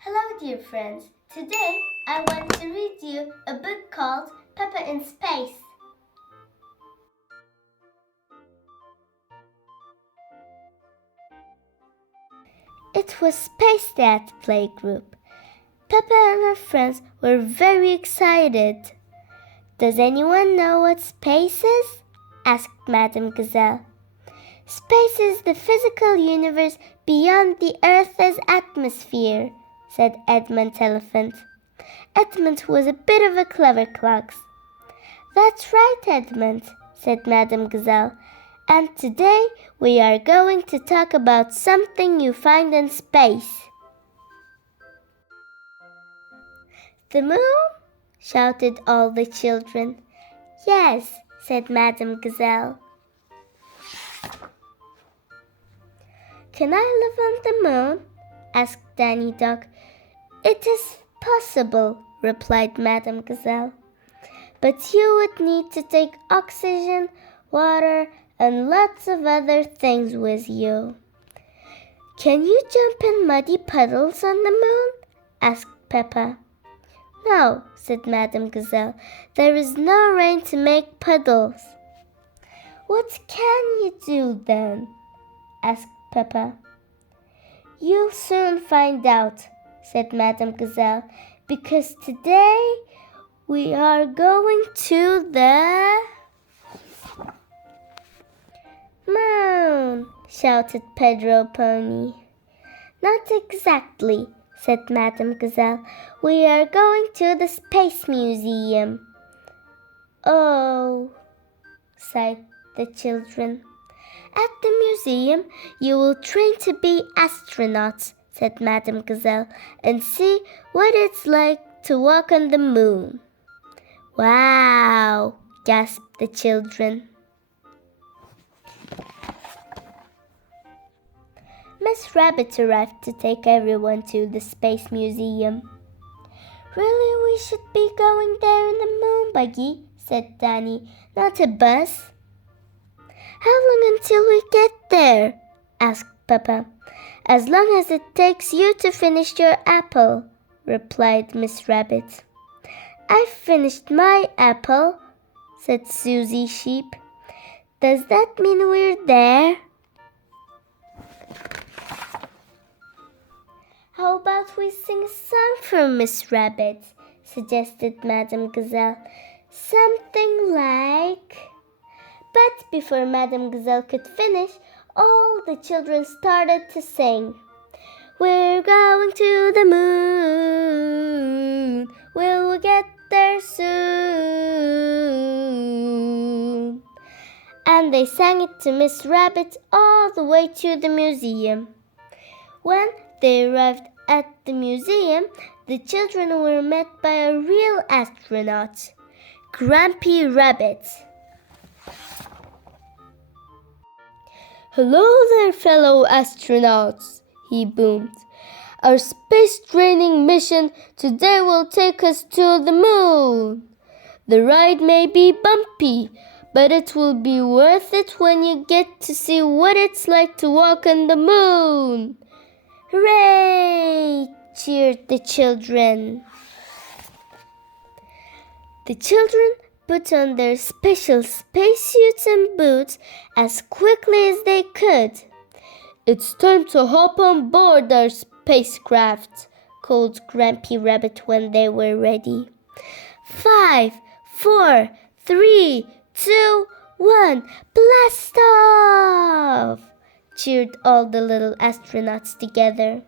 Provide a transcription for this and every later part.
Hello, dear friends. Today I want to read you a book called Peppa in Space. It was Space Day at playgroup. Peppa and her friends were very excited. Does anyone know what space is? Asked Madame Gazelle. Space is the physical universe beyond the Earth's atmosphere, said Edmund Elephant. Edmund was a bit of a clever clogs. That's right, Edmund, said Madame Gazelle. And today we are going to talk about something you find in space. The moon? Shouted all the children. Yes, said Madame Gazelle. Can I live on the moon? Asked Danny Dog. It is possible, replied Madame Gazelle. But you would need to take oxygen, water, and lots of other things with you. Can you jump in muddy puddles on the moon? Asked Peppa. No, said Madame Gazelle. There is no rain to make puddles. What can you do then? Asked Peppa. You'll soon find out, said Madame Gazelle, because today we are going to the moon, shouted Pedro Pony. Not exactly, said Madame Gazelle. We are going to the Space Museum. Oh, sighed the children. At the museum, you will train to be astronauts, said Madame Gazelle, and see what it's like to walk on the moon. Wow, gasped the children. Miss Rabbit arrived to take everyone to the Space Museum. Really, we should be going there in the moon buggy, said Danny, not a bus. How long until we get there? Asked Peppa. As long as it takes you to finish your apple, replied Miss Rabbit. I've finished my apple, said Susie Sheep. Does that mean we're there? How about we sing a song for Miss Rabbit? Suggested Madame Gazelle. Something like... But before Madame Gazelle could finish, all the children started to sing. We're going to the moon. Will we get there soon? And they sang it to Miss Rabbit all the way to the museum. When they arrived at the museum, the children were met by a real astronaut, Grampy Rabbit. Hello there, fellow astronauts, he boomed. Our space training mission today will take us to the moon. The ride may be bumpy, but it will be worth it when you get to see what it's like to walk on the moon. Hooray! Cheered the children. The children put on their special spacesuits and boots as quickly as they could. It's time to hop on board our spacecraft, called Grampy Rabbit when they were ready. 5, 4, 3, 2, 1, blast off! Cheered all the little astronauts together.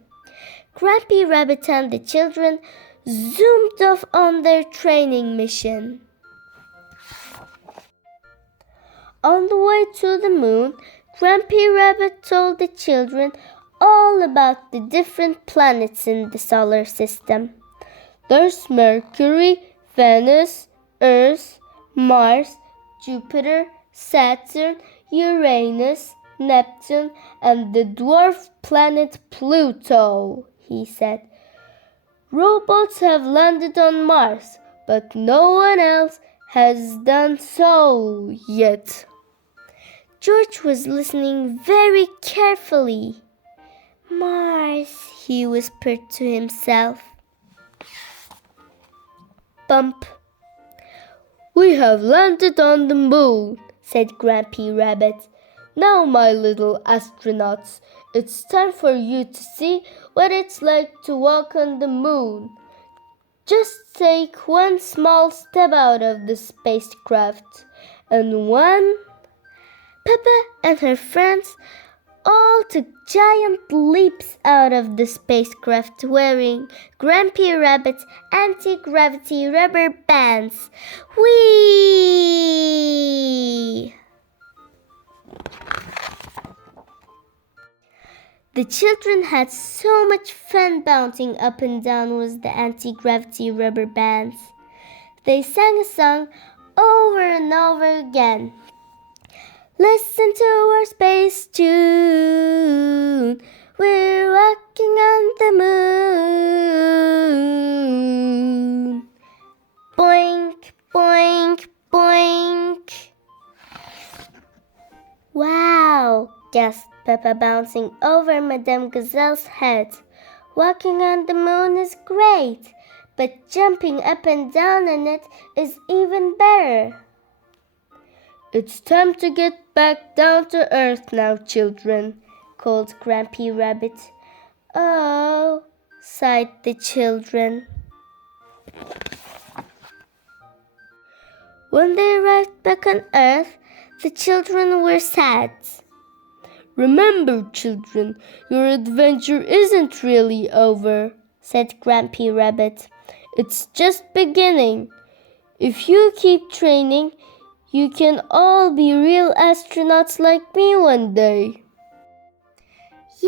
Grampy Rabbit and the children zoomed off on their training mission. On the way to the moon, Grampy Rabbit told the children all about the different planets in the solar system. There's Mercury, Venus, Earth, Mars, Jupiter, Saturn, Uranus, Neptune, and the dwarf planet Pluto, he said. Robots have landed on Mars, but no one else has done so yet. George was listening very carefully. Mars, he whispered to himself. Bump. "We have landed on the moon," said Grampy Rabbit. "Now, my little astronauts, it's time for you to see what it's like to walk on the moon. Just take one small step out of the spacecraft, and one..." Peppa and her friends all took giant leaps out of the spacecraft wearing Grampy Rabbit's anti-gravity rubber bands. Whee! The children had so much fun bouncing up and down with the anti-gravity rubber bands. They sang a song over and over again. "Listen to our space tune. We're walking on the moon. Boink, boink, boink." "Wow," gasped Peppa, bouncing over Madame Gazelle's head. "Walking on the moon is great, but jumping up and down on it is even better." "It's time to get back down to earth now, children," called Grampy Rabbit. "Oh," sighed the children. When they arrived back on Earth, the children were sad. "Remember, children, your adventure isn't really over," said Grampy Rabbit. "It's just beginning. If you keep training, you can all be real astronauts like me one day."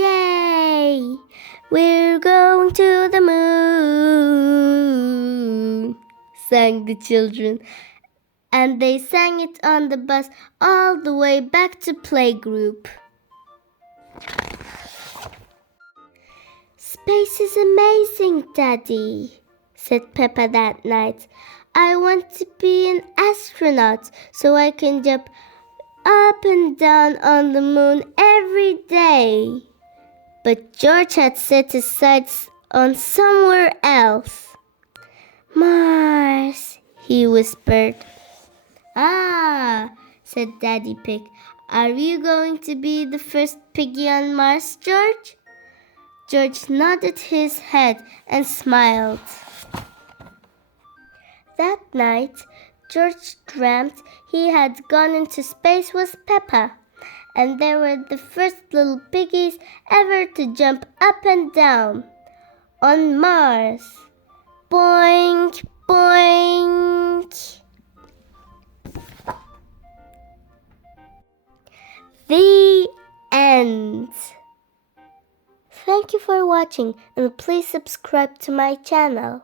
"Yay! We're going to the moon," sang the children, and they sang it on the bus all the way back to playgroup. "Space is amazing, Daddy," said Peppa that night. "I want to be an astronaut so I can jump up and down on the moon every day." But George had set his sights on somewhere else. "Mars," he whispered. "Ah," said Daddy Pig. "Are you going to be the first piggy on Mars, George?" George nodded his head and smiled. That night, George dreamt he had gone into space with Peppa, and they were the first little piggies ever to jump up and down on Mars. Boink, boink. The end. Thank you for watching, and please subscribe to my channel.